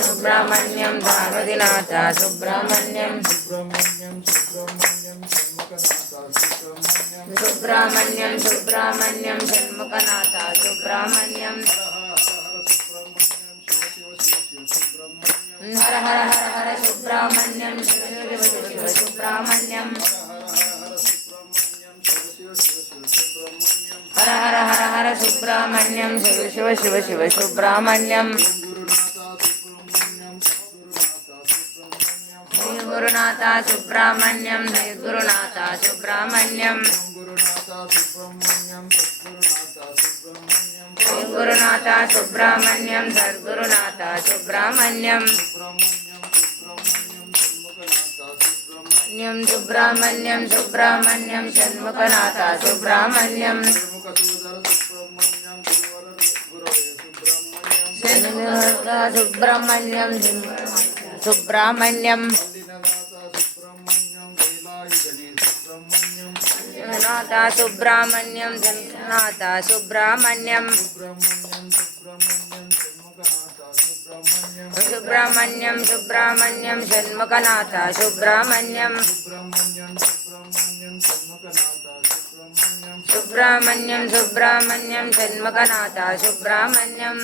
Subrahmanyam Parvatinath Subrahmanyam Subrahmanyam Subrahmanyam Shanmukhanath Subrahmanyam Har Har Har Har Subrahmanyam Shiva Shiva Shiva Subrahmanyam Har Har Har Har Subrahmanyam Shiva Shiva Shiva Shiva Subrahmanyam Gurunath Subrahmanyam Gurunath Subrahmanyam Gurunath Subrahmanyam Sadgurunath Subrahmanyam Subrahmanyam Subrahmanyam Shanmukhanath Subrahmanyam Subrahmanyam Subrahmanyam Nath Subrahmanyam Nath Subrahmanyam Subrahmanyam Subrahmanyam Shanmukhanath Subrahmanyam Subrahmanyam Subrahmanyam Shanmukhanath Subrahmanyam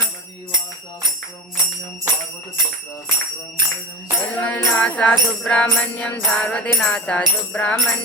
Subrahmanyam Parvatinath Subrahmanyam